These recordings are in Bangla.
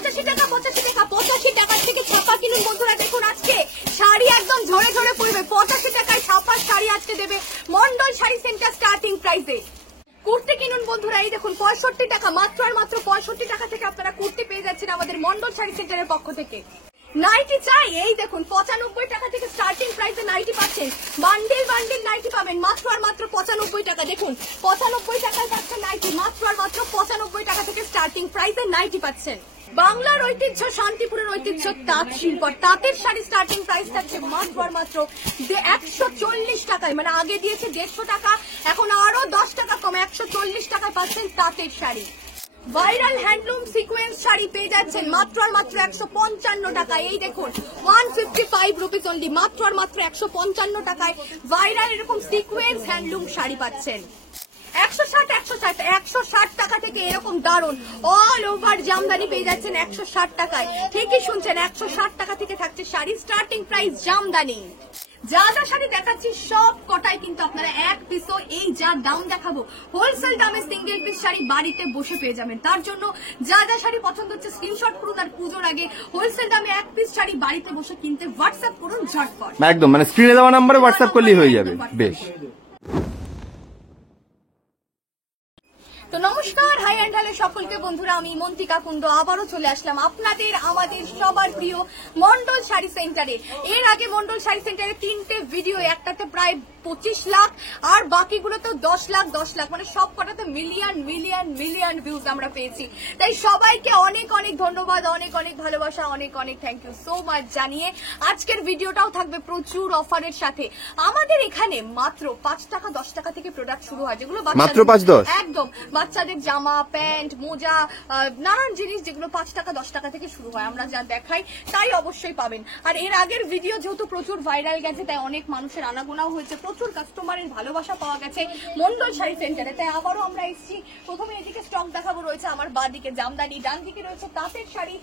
85 টাকা 85 টাকার থেকে ছাপা কিনুন বন্ধুরা। দেখুন আজকে শাড়ি একদম ঝরে ঝরে পড়বে। 85 টাকায় ছাপা শাড়ি আজকে দেবে মন্ডল শাড়ি সেন্টার স্টার্টিং প্রাইসে। কুর্তি কিনুন বন্ধুরা, এই দেখুন 65 টাকা, মাত্র আর মাত্র 65 টাকা থেকে আপনারা কুর্তি পেয়ে যাচ্ছেন আমাদের মন্ডল শাড়ি সেন্টারের পক্ষ থেকে। নাইটি চাই, এই দেখুন 95 টাকা থেকে স্টার্টিং প্রাইসে নাইটি পাচ্ছেন। বান্ডিল বান্ডিল নাইটি পাবেন মাত্র আর মাত্র 95 টাকা। দেখুন 95 টাকায় পাচ্ছেন নাইটি, মাত্র আর মাত্র 95 টাকা থেকে স্টার্টিং প্রাইসে নাইটি পাচ্ছেন। বাংলার ঐতিহ্য, শান্তিপুরের ঐতিহ্য তাঁত শিল্প, তাঁতের শাড়ি স্টার্টিং প্রাইস থাকছে মাত্র আর মাত্র 140 টাকায়। মানে আগে দিয়েছে 150 টাকা, এখন আরো 10 টাকা কম, 140 টাকায় পাচ্ছেন তাঁতের sari. Viral handloom sequence sari পেয়ে যাচ্ছেন মাত্র আর মাত্র 155 টাকায়। এই দেখুন 155 রুপিস অনলি, মাত্র আর মাত্র 155 টাকায় ভাইরাল এরকম সিকোয়েন্স হ্যান্ডলুম শাড়ি পাচ্ছেন। 160 টাকা থেকে এরকম দারুন অল ওভার জামদানি পেয়ে যাচ্ছেন 160 টাকায়। ঠিকই শুনছেন, 160 টাকা থেকে থাকছে শাড়ি স্টার্টিং প্রাইস জামদানি। যা যা শাড়ি দেখাচ্ছি সব কটাই কিন্তু আপনারা এক পিসও এই যা দাম দেখাবো হোলসেল দামে সিঙ্গেল পিস শাড়ি বাড়িতে বসে পেয়ে যাবেন। তার জন্য যা যা শাড়ি পছন্দ হচ্ছে স্ক্রিনশট করুন, আর পুজোর আগে হোলসেল দামে এক পিস শাড়ি বাড়িতে বসে কিনতে হোয়াটসঅ্যাপ করুন ঝটপট। একদম মানে স্ক্রিনে দেওয়া নাম্বারে হোয়াটসঅ্যাপ করলেই হয়ে যাবে। বেশ, তো নমস্কার, হাই অ্যান্ড হ্যালো সকলকে বন্ধুরা, আমি মন্তিকা কুন্দ আবারও চলে আসলাম আপনাদের আমাদের সবার প্রিয় মন্ডল শাড়ি সেন্টারে। এর আগে মন্ডল শাড়ি সেন্টারে 3টে ভিডিও, একটাতে প্রায় 25 লাখ আর বাকিগুলো তো 10 লাখ মানে সব কটাতে মিলিয়ন মিলিয়ন মিলিয়ন ভিউজ আমরা পেয়েছি। তাই সবাইকে অনেক অনেক ধন্যবাদ, অনেক অনেক ভালোবাসা, অনেক অনেক থ্যাংক ইউ সো মাচ জানিয়ে আজকের ভিডিওটাও থাকবে প্রচুর অফারের সাথে। আমাদের এখানে মাত্র 5 টাকা 10 টাকা থেকে প্রোডাক্ট শুরু হয়, যেগুলো মাত্র 5-10 একদম বাচ্চাদের জামা প্যান্ট মোজা নানান জিনিস যেগুলো 5 টাকা 10 টাকা থেকে শুরু হয়। আমরা যা দেখাই তাই অবশ্যই পাবেন। আর এর আগের ভিডিও যেহেতু প্রচুর ভাইরাল গেছে, তাই অনেক মানুষের আনাগোনাও হয়েছে, প্রচুর কাস্টমারের ভালোবাসা পাওয়া গেছে মন্ডল শাড়ি সেন্টারে। তাই আবারও আমরা এসেছি। প্রথমে এদিকে স্টক দেখাবো, রয়েছে আমার বাঁ দিকে জামদানি, ডান দিকে রয়েছে তাঁতের শাড়ি,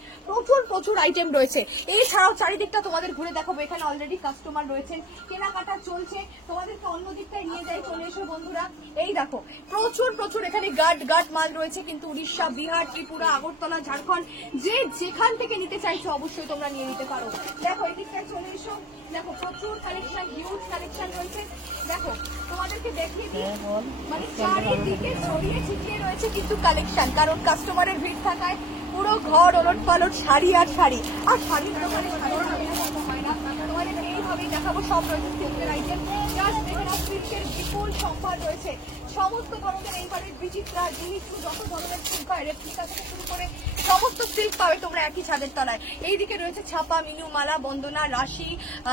প্রচুর আইটেম রয়েছে। এছাড়াও চারিদিকটা তোমাদের ঘুরে দেখাবো। এখানে অলরেডি কাস্টমার রয়েছেন, কেনাকাটা চলছে, তোমাদেরকে অন্য দিকটায় নিয়ে যাই, চলে এসো বন্ধুরা। এই দেখো প্রচুর এখানে গার্ড মাল রয়েছে, কিন্তু উড়িষ্যা, বিহার, ত্রিপুরা, আগরতলা, ঝাড়খণ্ড যে যেখান থেকে নিতে চাইছো অবশ্যই তোমরা নিয়ে নিতে পারো। দেখো এই দিকটায় চলে এসো, দেখো প্রচুর কালেকশন, হিউজ কালেকশন রয়েছে। দেখো তোমাদেরকে দেখিয়ে দিই, মানে চারিদিকে ছড়িয়ে ছিটিয়ে রয়েছে কিন্তু কালেকশন, কারণ কাস্টমারের ভিড় থাকায় পুরো ঘর ওলট পালট শাড়ি আর শাড়ি। আর শাড়ির দোকানে হয় না, তোমাদের এইভাবেই দেখাবো। সব রয়েছে সিল্কের আইটেম, জাস্ট দেখে নাও সিল্কের বিপুল সম্ভার রয়েছে। সমস্ত ধরনের এইবারের বিচিত্রা জিনিস, যত ধরনের সিল্ক হয় রেপ্লিকা থেকে শুরু করে সমস্ত সিল্ক পাবে তোমরা একই ছাদের তলায়। এইদিকে রয়েছে ছাপা, মিনু, মালা, বন্দনা, রাশি,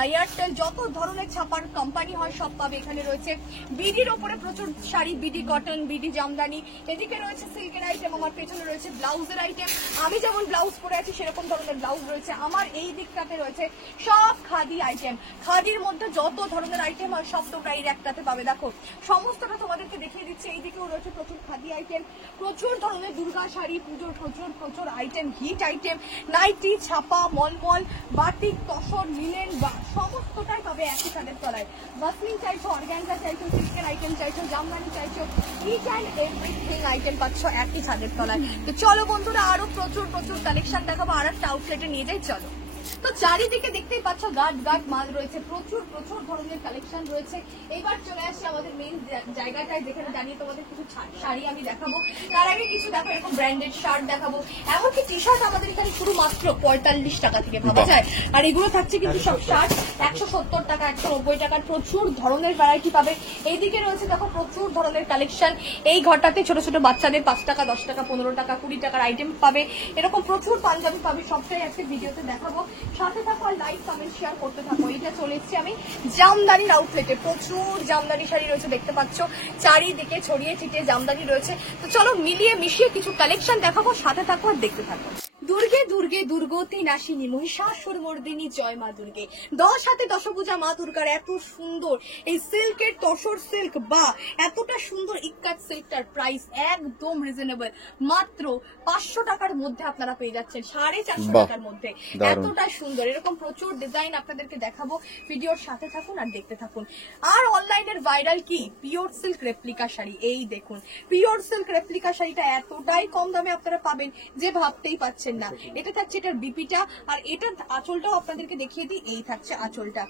এয়ারটেল, যত ধরনের ছাপার কোম্পানি হয় সব পাবে। এখানে রয়েছে বিডির ওপরে প্রচুর sari, BD cotton, BD Jamdani. এদিকে রয়েছে সিল্কের আইটেম, আমার পেছনে রয়েছে ব্লাউজের আইটেম। আমি যেমন ব্লাউজ পরে আছি সেরকম ধরনের ব্লাউজ রয়েছে। আমার এই দিকটাতে রয়েছে সব খাদি আইটেম, খাদির মধ্যে যত ধরনের আইটেম হয় সব তোমরা এই একটাতে পাবে। দেখো সমস্তটা তোমাদেরকে দেখিয়ে দিচ্ছি। এইদিকেও রয়েছে প্রচুর খাদি আইটেম, প্রচুর ধরনের দুর্গা শাড়ি, পুজোর প্রচুর আইটেম, হিট আইটেম, নাইটি, ছাপা, মলমল, বাটিক, তসর, লিনেন, সমস্তটাই পাবে একই ছাদের তলায়। বাসলিং চাইছো, অর্গানজা চাইছো, সিল্কের আইটেম চাইছো, জামদানি চাইছো, ইচ অ্যান্ড এভরিথিং আইটেম পাচ্ছ একই ছাদের তলায়। তো চলো বন্ধুরা, আরো প্রচুর কালেকশন দেখাবো, আর একটা আউটলেটে নিয়ে যাই চলো। তো চারিদিকে দেখতেই পাচ্ছ গার্ড মাল রয়েছে, প্রচুর ধরনের কালেকশন রয়েছে। এবার চলে আসছে আমাদের মেইন জায়গাটায়, যেখানে জানিয়ে তোমাদের কিছু শাড়ি আমি দেখাবো। তার আগে কিছু দেখো এরকম ব্র্যান্ডেড শার্ট দেখাবো, এমনকি টি শার্ট আমাদের এখানে শুরু মাত্র 45 টাকা থেকে ভাবা যায়। আর এগুলো থাকছে কিন্তু সব শার্ট 170 টাকা, 190 টাকার, প্রচুর ধরনের ভ্যারাইটি পাবে। এইদিকে রয়েছে দেখো প্রচুর ধরনের কালেকশন। এই ঘরটাতে ছোট বাচ্চাদের 5 টাকা, 10 টাকা, 15 টাকা, 20 টাকার আইটেম পাবে। এরকম প্রচুর পাঞ্জাবি পাবে, সবটাই একটা ভিডিওতে দেখাবো। সাথে থাকো আর লাইক কমেন্ট শেয়ার করতে থাকো। এইটা চলে এসেছি আমি জামদানির আউটলেটে, প্রচুর জামদানি শাড়ি রয়েছে, দেখতে পাচ্ছ চারিদিকে ছড়িয়ে ছিটিয়ে জামদানি রয়েছে। তো চলো মিলিয়ে মিশিয়ে কিছু কালেকশন দেখাবো, সাথে থাকো আর দেখতে থাকো। দুর্গে দুর্গতি নাশিনী মহিষাসুর মর্দিনী জয় মা দুর্গে। 10 হাতে দশভুজা মা দুর্গার এত সুন্দর এই সিল্কের তসর সিল্ক বা এতটা সুন্দর ইক্কাত সিল্কটার প্রাইস একদম রিজনেবল, মাত্র 500 টাকার মধ্যে আপনারা পেয়ে যাচ্ছেন, 450 টাকার মধ্যে। এতটা সুন্দর এরকম প্রচুর ডিজাইন আপনাদেরকে দেখাবো, ভিডিওর সাথে থাকুন আর দেখতে থাকুন। আর অনলাইনের ভাইরাল কি পিওর সিল্ক রেপ্লিকা শাড়ি, এই দেখুন পিওর সিল্ক রেপ্লিকা শাড়িটা এতটাই কম দামে আপনারা পাবেন যে ভাবতেই পাচ্ছেন পাবেন না। এটা থাকছে এটার বিপিটা, আর এটার আঁচলটাও আপনাদেরকে দেখিয়ে দিই, এই থাকছে আঁচলটা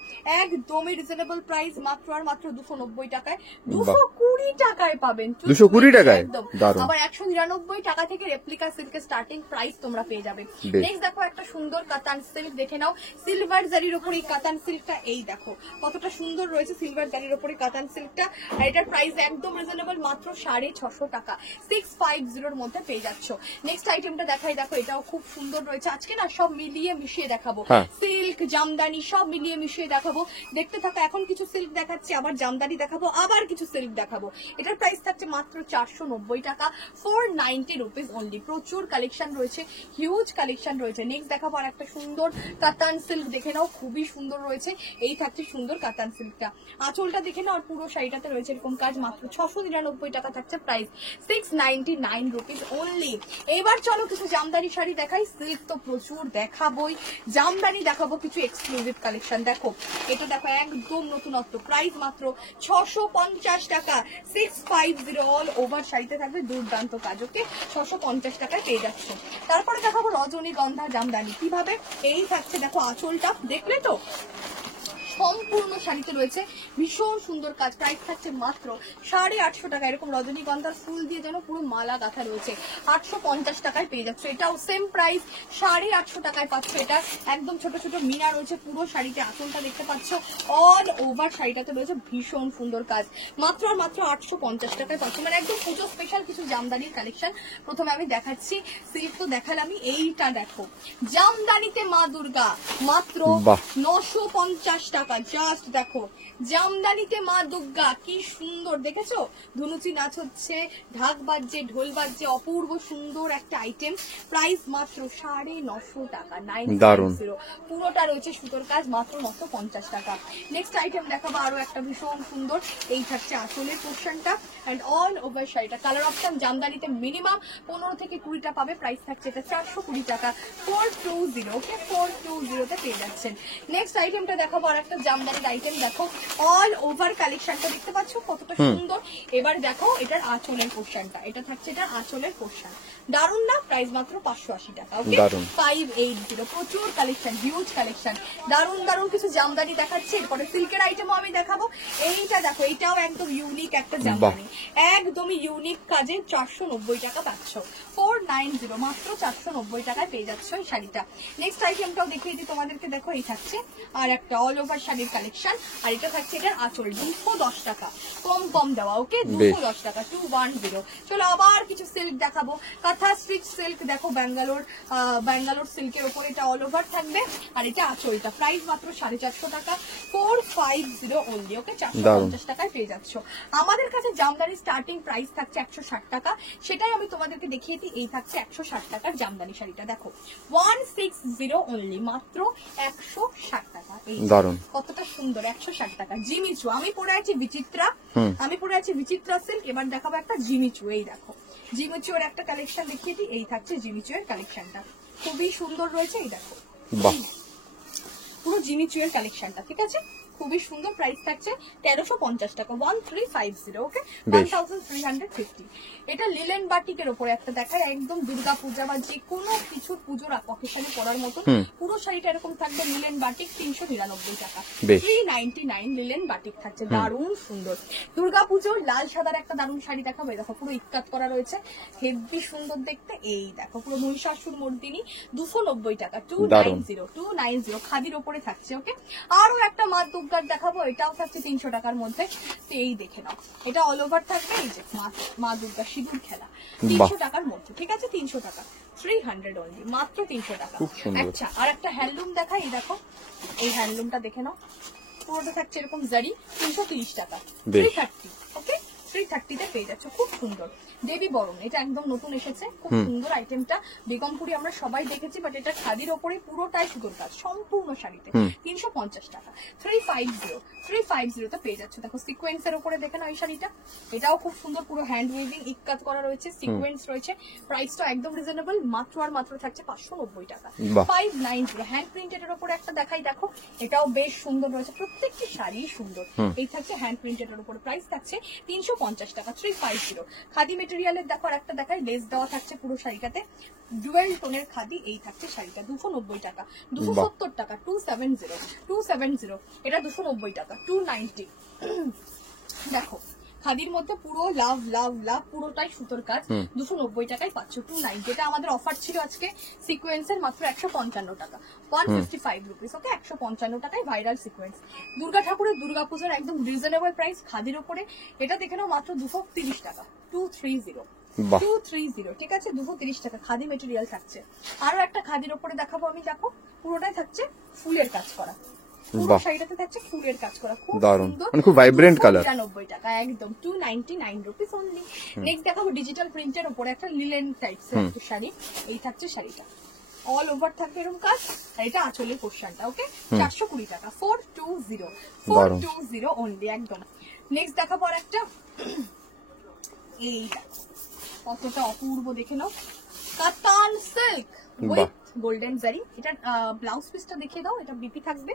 একদমই রিজনেবল প্রাইস, মাত্র আর মাত্র 290 টাকায়, 220 টাকায় পাবেন। 220 টাকায়? একদম। দারুণ। আবার 199 টাকা থেকে রেপ্লিকা সিল্কের স্টার্টিং প্রাইস তোমরা পেয়ে যাবে। বেশ। নেক্সট দেখো একটা সুন্দর কাতান সিল্ক দেখে নাও, সিলভার জারির উপর এই কাতান সিল্কটা, এই দেখো কতটা সুন্দর রয়েছে সিলভার জারির উপর এই কাতান সিল্কটা, আর এটার প্রাইস একদম রিজনেবল, মাত্র 650 টাকা, 650 এর মধ্যে পেয়ে যাচ্ছ। নেক্সট আইটেমটা দেখাই, দেখো এটাও খুব সুন্দর রয়েছে। আজকে না সব মিলিয়ে মিশিয়ে দেখাবো, হ্যাঁ। সিল্ক জামদানি সব মিলিয়ে মিশিয়ে দেখাবো, দেখতে থাকো। এখন কিছু সিল্ক দেখাচ্ছি, আবার জামদানি দেখাবো, আবার কিছু সিল্ক দেখাবো। এটার প্রাইস থাকছে মাত্র 490 টাকা, 490 রুপিস অনলি। প্রচুর কালেকশন রয়েছে, হিউজ কালেকশন রয়েছে। নেক্সট দেখাবো আর একটা সুন্দর কাতান সিল্ক দেখে নাও, খুবই সুন্দর রয়েছে। এই থাকছে সুন্দর কাতান সিল্কটা, আঁচলটা দেখে নাও, আর পুরো শাড়িটাতে রয়েছে এরকম কাজ, মাত্র 699 টাকা থাকছে প্রাইস, 699 রুপিস অনলি। এবার চলো কিছু জামদানি শাড়ি দেখাই, সিল্ক তো প্রচুর দেখাবোই, জামদানি দেখাবো কিছু এক্সক্লুসিভ কালেকশন। দেখো এটা দেখো একদম নতুনত্ব, প্রাইস মাত্র 650 টাকা, 650 অল ওভার শাড়িতে থাকবে দুর্দান্ত কাজ, ওকে 650 টাকায় পেয়ে যাচ্ছে। তারপরে দেখাবো রজনীগন্ধা জামদানি কিভাবে, এই থাকছে দেখো আঁচলটা, দেখলে তো সম্পূর্ণ শাড়িতে রয়েছে ভীষণ সুন্দর কাজ, প্রাইস থাকছে মাত্র 850 টাকা। এরকম রজনীগন্ধার ফুল দিয়ে যেন পুরো মালা গাঁথা রয়েছে, 850 টাকায় পেয়ে যাচ্ছে। এটাও সেম প্রাইস, 850 টাকায় পাচ্ছ। এটা একদম ছোট ছোট মিনা রয়েছে পুরো শাড়িতে, আঁচলটা দেখতে পাচ্ছ, অল ওভার শাড়িটাতে রয়েছে ভীষণ সুন্দর কাজ, মাত্র আর মাত্র 850 টাকায় পাচ্ছ। মানে একদম পুজো স্পেশাল কিছু জামদানির কালেকশন। প্রথমে আমি দেখাচ্ছি সিল্ক তো দেখালামই, এইটা দেখো জামদানিতে মা দুর্গা, মাত্র 950 টাকা। জাস্ট দেখো জামদানিতে মা দুর্গা, কি সুন্দর দেখেছো, ধুনুচি নাচ হচ্ছে, ঢাক বাজছে, ঢোল বাজছে, অপূর্ব সুন্দর একটা আইটেম, প্রাইস মাত্র 950 টাকা, 950। পুরোটা রয়েছে সুতোর কাজ, মাত্র 950 টাকা। নেক্সট আইটেম দেখাবো আরো একটা ভীষণ সুন্দর, এই থাকছে আঁচলের পোর্শনটা এন্ড অল ওভার শাড়িটা, কালার অপশন জামদানিতে মিনিমাম 15 থেকে 20টা পাবে, প্রাইস থাকছে এটা 420 টাকা, 420, ওকে 420 তে পেয়ে যাচ্ছেন। নেক্সট আইটেমটা দেখাবো আর একটা জামদানির আইটেম, দেখো অল ওভার কালেকশনটা দেখতে পাচ্ছ কতটা সুন্দর। এবার দেখো এটার আঁচলের পোর্শনটা, এটা থাকছে এটা আঁচলের পোর্শন, দারুন না, প্রাইস মাত্র 580 টাকা, ওকে 580। প্রচুর কালেকশন, হিউজ কালেকশন, দারুন দারুন কিছু জামদানি দেখাচ্ছে। এরপরে সিল্কের আইটেমও আমি দেখাবো। এইটা দেখো, এটাও একদম ইউনিক একটা জামদানি, একদমই ইউনিক কাজে 490 টাকা পাচ্ছ, 490, মাত্র 490 টাকায় পেয়ে যাচ্ছ এই শাড়িটা। নেক্সট আইটেমটাও দেখিয়ে দিই তোমাদেরকে, দেখো এই থাকছে আর একটা অল ওভার শাড়ির কালেকশন, আর এটা থাকছে এটার আঁচল, 210 টাকা, কম কম দেওয়া, ওকে 210 টাকা, 210। চলো আবার কিছু সিল্ক দেখাবো, কাঁথা স্টিচ সিল্ক, দেখো ব্যাঙ্গালোর সিল্কের উপর এটা অল ওভার থাকবে, আর এটা আঁচলটা, প্রাইস মাত্র 450 টাকা, 450 অনলি, ওকে 450 টাকায় পেয়ে যাচ্ছ। আমাদের কাছে জামদানি স্টার্টিং প্রাইস থাকছে 160 টাকা, সেটাই আমি তোমাদেরকে দেখিয়ে দিই। এই থাকছে 160 টাকার জামদানি শাড়িটা, দেখো 160 অনলি, মাত্র 160 টাকা, এই দারুন কতটা সুন্দর, 160 টাকা। জিমিচু, আমি পরে আছি বিচিত্রা, সিল্ক। এবার দেখাবো একটা জিমিচু, এই দেখো জিমিচুর একটা কালেকশন দেখিয়ে দিই, এই থাকছে জিমিচুর কালেকশনটা, খুবই সুন্দর রয়েছে, এই দেখো পুরো জিমিচুয়ের কালেকশনটা, ঠিক আছে, খুবই সুন্দর, প্রাইস থাকছে 1350 টাকা, 1350, ওকে 1350। এটা লিলেন বাটিকের উপরে একটা দেখায়, একদম দুর্গা পূজা বা যে কোনো কিছুর পুজোর অকেশনে পরার মতন পুরো শাড়িটা এরকম থাকবে, লিলেন বাটিক 399 টাকা, 399 লিলেন বাটিক থাকছে, দারুণ সুন্দর। দুর্গা পুজোর লাল সাদার একটা দারুণ শাড়ি দেখাবো, দেখো পুরো ইক্কাত করা রয়েছে, হেভি সুন্দর দেখতে, এই দেখো পুরো মহিষাসুর মর্দিনী, 290 টাকা, 290 খাদির ওপরে থাকছে, ওকে। আরো একটা মা দুর্গার দেখাবো, এটাও থাকছে 300 টাকার মধ্যে, এই দেখে নাও, এটা অল ওভার থাকবে, এই যে মা দুর্গা সিঁদুর খেলা, 300 টাকার মধ্যে, ঠিক আছে, 300 টাকা, 300 অনলি, মাত্র 300 টাকা। আচ্ছা আর একটা হ্যান্ডলুম দেখাই, এই দেখো এই হ্যান্ডলুমটা দেখে নাও, পুরোটা থাকছে এরকম জারি, 330 টাকা, 330, ওকে 330 পেয়ে যাচ্ছে, খুব সুন্দর। দেবী বরণ, এটা একদম নতুন এসেছে, খুব সুন্দর আইটেমটা, বেগমপুরি আমরা সবাই দেখেছি, বাট এটা খাদির ওপরে পুরোটাই সুন্দর কাজ, সম্পূর্ণ শাড়িতে 350 টাকা, 350 তে পেয়ে যাচ্ছে। দেখো সিকোয়েন্সের উপরে দেখে না এই শাড়িটা, এটাও খুব সুন্দর, পুরো হ্যান্ড ওয়েভিং ইক্কাত করা রয়েছে, সিকোয়েন্স রয়েছে, প্রাইসটা একদম রিজনেবল, মাত্র আর মাত্র থাকছে 590 টাকা, 590। হ্যান্ড প্রিন্টেড এর উপরে একটা দেখাই, দেখো এটাও বেশ সুন্দর রয়েছে, প্রত্যেকটি শাড়ি সুন্দর, এই থাকছে হ্যান্ড প্রিন্টেড এর উপরে, প্রাইস থাকছে 350 250 টাকা, 350। খাদি মেটেরিয়ালের দেখো আর একটা দেখাই, লেস দেওয়া থাকছে পুরো শাড়িটাতে, ডুয়েল টোনের খাদি। এই থাকছে শাড়িটা 290 টাকা, 270 টাকা, 270, এটা 290 টাকা, 290। দেখো খাদির মধ্যে পুরো লাভ লাভ লাভ পুরোটাই সুতোর কাজ, 290 টাকায় পাচ্ছ, 290। এটা আমাদের অফার ছিল আজকে সিকোয়েন্সের, মাত্র 155 টাকা, 155 রুপিস। ওকে, 155 টাকায় ভাইরাল সিকোয়েন্স। দুর্গা ঠাকুরের দুর্গাপূজার একদম রিজনেবল প্রাইস খাদির উপরে। এটা দেখে নাও মাত্র 230 টাকা, 230, ঠিক আছে, 230 টাকা খাদি মেটেরিয়াল থাকছে। আরো একটা খাদির উপরে দেখাবো আমি, দেখো পুরোটাই থাকছে ফুলের কাজ করা, পুরো শাড়িটাতে থাকছে ফুলের কাজ করা, খুব দারুণ, সুন্দর, মানে খুব ভাইব্রেন্ট কালার, 290 টাকা একদম, 299 রুপিস অনলি। নেক্সট দেখাবো ডিজিটাল প্রিন্টের উপরে একটা লিলেন টাইপস এর একটা শাড়ি। এই থাকছে শাড়িটা, অল ওভার থাকবে এরকম কাজ, আর এটা আঁচলের পোরশনটা। ওকে, 420 টাকা, 420 অনলি একদম। নেক্সট দেখাবো আর একটা, এই দেখো কতটা অপূর্ব, দেখে নাও, কাতান সিল্ক উইথ গোল্ডেন জারি। এটা ব্লাউজ পিসটা দেখিয়ে দাও, এটা বিপি থাকবে।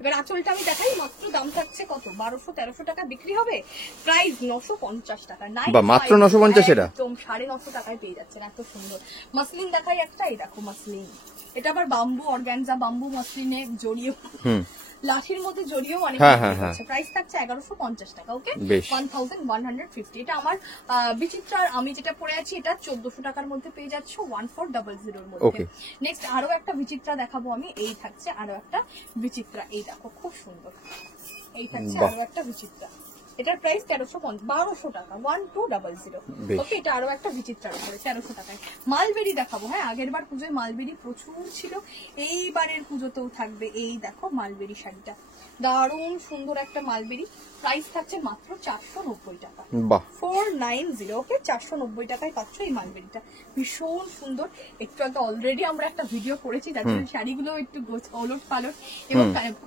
এবার আঁচলটা আমি দেখাই, মাত্র দাম থাকছে কত, 1200-1300 টাকা বিক্রি হবে, প্রাইস 950 টাকা, মাত্র 950, এটা একদম 950 টাকায় পেয়ে যাচ্ছেন, এত সুন্দর। মাসলিন দেখাই একটা, এই দেখো মাসলিন, এটা আবার বাম্বু অর্গানজা, বাম্বু মাসলিনে জড়িয়ে, লাঠির মধ্যে জড়িয়েও অনেক প্রাইস থাকছে 1150 টাকা। ওকে, 1150। এটা আমার বিচিত্রার, আমি যেটা পরে আছি এটা 1400 টাকার মধ্যে পেয়ে যাচ্ছ, 1400 এর মধ্যে। নেক্সট আরো একটা বিচিত্রা দেখাবো আমি, এই থাকছে আরো একটা বিচিত্রা, এই দেখো খুব সুন্দর, এই থাকছে আরো একটা বিচিত্রা, এটার প্রাইস 1200 টাকা, 1200। ওকে, এটা আরো একটা বিচিত্রার উপরে 1300 টাকায়। মালবেরি দেখাবো, হ্যাঁ আগের বার পুজোয় মালবেরি প্রচুর ছিল, এইবারের পুজোতেও থাকবে। এই দেখো মালবেরি শাড়িটা, দারুণ সুন্দর একটা মালবেরি, প্রাইস থাকছে মাত্র 490 টাকা, 490। ওকে, 490 টাকায় পাচ্ছ এই মালবেরিটা, ভীষণ সুন্দর। একটু আগে অলরেডি আমরা একটা ভিডিও করেছি, যার জন্য শাড়িগুলো একটু ওলট পালট, এবং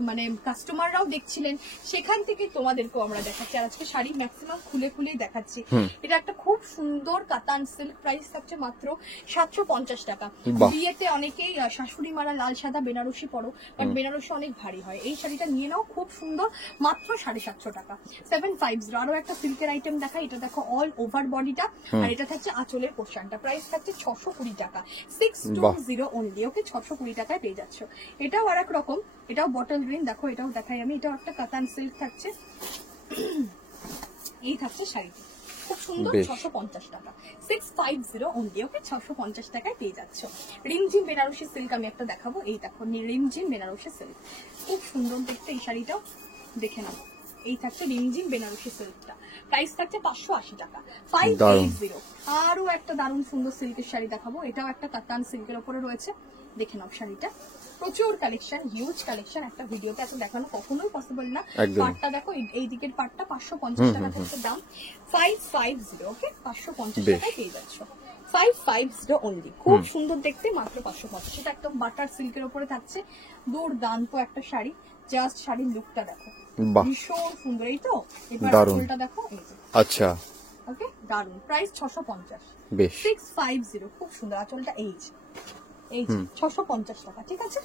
মানে কাস্টমাররাও দেখছিলেন, সেখান থেকে তোমাদেরকেও আমরা দেখাচ্ছি। আর আজকে শাড়ি ম্যাক্সিমাম খুলে খুলেই দেখাচ্ছি। এটা একটা খুব সুন্দর কাতান সিল্ক, প্রাইস থাকছে মাত্র 750 টাকা। বিয়েতে অনেকেই শাশুড়ি মারা লাল সাদা বেনারসি পরো, বাট বেনারসি অনেক ভারী হয়, এই শাড়িটা নিয়ে নাও, খুব সুন্দর, মাত্র 750 টাকা, 750। আরো একটা সিল্কের আইটেম দেখা, এটা দেখো অল ওভার বডিটা, আর এটা থাকছে আঁচলের পোর্শনটা, প্রাইস থাকছে 620 টাকা, 620 অনলি। ওকে, 620 টাকায় পেয়ে যাচ্ছ। এটাও আর এক রকম, এটাও বটল গ্রিন, দেখো এটাও দেখাই আমি, এটাও একটা কাতান সিল্ক থাকছে, এই থাকছে শাড়িটি, খুব সুন্দর, 650 টাকা, 650 অনলি। ওকে, 650 টাকায় পেয়ে যাচ্ছ। রিমঝিম বেনারসি সিল্ক আমি একটা দেখাবো, এই দেখো রিমঝিম বেনারসি সিল্ক, খুব সুন্দর দেখতে, এই শাড়িটাও দেখে নাও, এই থাকছে রিমঝিম বেনারসি সিল্কটা, প্রাইস থাকছে 580 টাকা, 580। আরো একটা দারুণ সুন্দর সিল্কের শাড়ি দেখাবো, এটাও একটা কাতান সিল্কের উপরে রয়েছে, দেখে নাও শাড়িটা, প্রচুর কালেকশন, হিউজ কালেকশন, একটা ভিডিওতে এত দেখানো কখনোই পসিবল না। পাটটা দেখো, এই দিকের পাটটা 550 টাকা থাকছে দাম, 550। ওকে, 550 টাকায় পেয়ে যাচ্ছ, 550 অনলি, খুব সুন্দর দেখতে, মাত্র 550। এটা একদম বাটার সিল্কের উপরে থাকছে, দুর্দান্ত একটা শাড়ি, জাস্ট শাড়ির লুকটা দেখো, ভীষণ সুন্দর। এই তো, এবার ফুলটা দেখো, এই যে, আচ্ছা, ওকে, দারুন, প্রাইস 650, 650, খুব সুন্দর। আঁচলটা এই 650 টাকা, ঠিক আছে,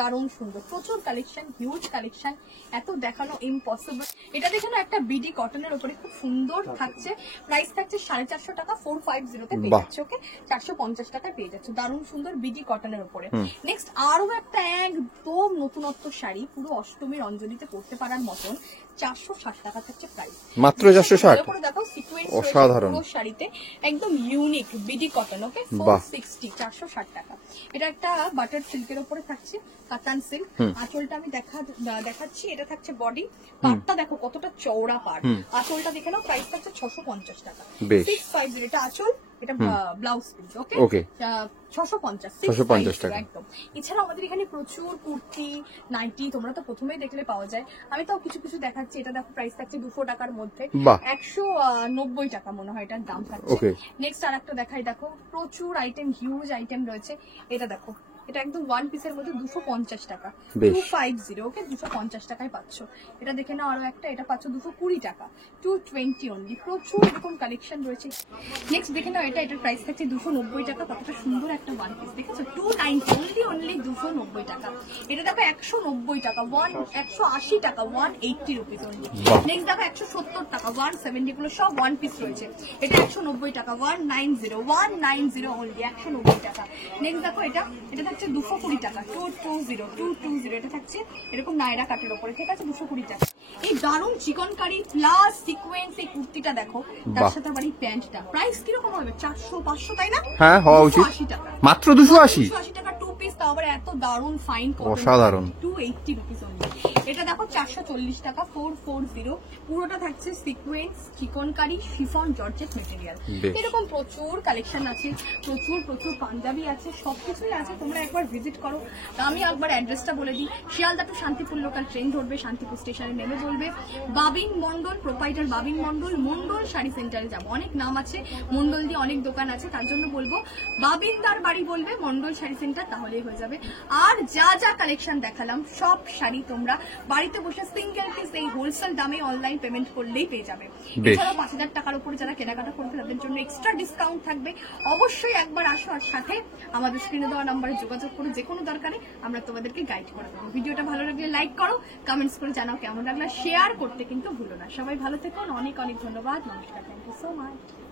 দারুণ সুন্দর, প্রচুর কালেকশন, হিউজ কালেকশন, এত দেখানো ইম্পসিবল। এটা দেখো না, একটা বিডি কটনের উপরে খুব সুন্দর থাকছে, প্রাইস থাকছে 450 টাকা, 450 তে পেয়ে যাচ্ছে। ওকে, 450 টাকায় পেয়ে যাচ্ছে, দারুণ সুন্দর বিডি কটনের উপরে। নেক্সট আরো একটা একদম নতুনত্ব শাড়ি, পুরো অষ্টমীর অঞ্জলিতে পড়তে পারার মতন, 460 টাকা থাকছে প্রাইস, মাত্র 460। দেখো সিকোয়েন্স অসাধারণ পুরো শাড়িতে, একদম ইউনিক বিডি কটন। ওকে, 460, 460 টাকা। এটা একটা বাটার সিল্কের উপরে থাকছে, কাতান সিল্ক। আঁচলটা আমি দেখাচ্ছি, এটা থাকছে বডি, পাটটা দেখো কতটা চওড়া পাট, আঁচলটা দেখে নাও, প্রাইস থাকছে 650 টাকা, 650। এটা আঁচল, এটা ব্লাউজ পিস। ওকে, 650 টাকা একদম। এছাড়া আমাদের এখানে প্রচুর কুর্তি, নাইটি, তোমরা তো প্রথমেই দেখলে পাওয়া যায়, আমি তাও কিছু কিছু দেখাচ্ছি। এটা দেখো, প্রাইস থাকছে 200 টাকার মধ্যে, 190 টাকা মনে হয় এটার দাম থাকছে। নেক্সট আর একটা দেখাই, দেখো প্রচুর আইটেম, হিউজ আইটেম রয়েছে। এটা দেখো, এটা একদম ওয়ান পিসের মধ্যে 250 টাকা, 250। ওকে, 250 টাকায় পাচ্ছ। এটা দেখে নাও, আরো একটা, এটা পাচ্ছ 220 টাকা, 220 অনলি। প্রচুর এরকম কালেকশন রয়েছে। নেক্সট দেখে নাও, এটার প্রাইস থাকছে 290 টাকা, কতটা সুন্দর একটা ওয়ান পিস, দেখেছো, 290 অনলি, 290 টাকা। এটা দেখো 190 টাকা, 180 টাকা, 180 রুপিস অনলি। বাহ। নেক্সট দেখো 170 টাকা, 170, গুলো সব ওয়ান পিস রয়েছে। এটা 190 টাকা, 190 অনলি, 190 টাকা। নেক্সট দেখো এটা থাকছে 220 টাকা, 220, এটা থাকছে এরকম নায়রা কাটের উপরে, ঠিক আছে, 220 টাকা। এই দারুন চিকনকারি প্লাস সিকোয়েন্স এই কুর্তিটা দেখো, তার বাহ। সাথে আবার এই প্যান্টটা প্রাইস কিরকম হবে? 400-500, তাই না? হ্যাঁ, হওয়া উচিত। 280 টাকা, মাত্র 280? 280 টাকা টু পিস, তাও আবার এত দারুন ফাইন কটন, অসাধারণ। 280 রুপিস অনলি। এটা দেখো 440 টাকা, 440, পুরোটা থাকছে sequence chikankari chiffon georgette material. বেশ। এরকম প্রচুর কালেকশন আছে, প্রচুর পাঞ্জাবি আছে, সবকিছুই আছে, তোমরা একবার ভিজিট করো। আমি একবার অ্যাড্রেসটা বলে দিই, Sealdah to Shantipur local train ধরবে, শান্তিপুর স্টেশনে নেমে বলবে বাবিন মন্ডল, প্রোপাইটার বাবিন মন্ডল, মন্ডল শাড়ি সেন্টারে যাবো। অনেক নাম আছে, মন্ডল দিয়ে অনেক দোকান আছে, তার জন্য বলবো বাবিন তার বাড়ি বলবে, মন্ডল শাড়ি সেন্টার, তাহলেই হয়ে যাবে। আর যা কালেকশন দেখালাম সব শাড়ি তোমরা বাড়িতে বসে সিঙ্গেল পিস এই হোলসেল দামে অনলাইন পেমেন্ট করলেই পেয়ে যাবে। বেশ। এছাড়াও 5000 টাকার উপরে যারা কেনাকাটা করবে তাদের জন্য এক্সট্রা ডিসকাউন্ট থাকবে। অবশ্যই একবার আসো, আর সাথে আমাদের স্ক্রিনে দেওয়া নাম্বারে যোগাযোগ করে যে কোনো দরকারে আমরা তোমাদেরকে গাইড করে দেবো। ভিডিওটা ভালো লাগলে লাইক করো, কমেন্টস করে জানাও কেমন লাগলো, শেয়ার করতে কিন্তু ভুলো না। সবাই ভালো থেকো, অনেক ধন্যবাদ, নমস্কার, থ্যাংক ইউ সো মাচ।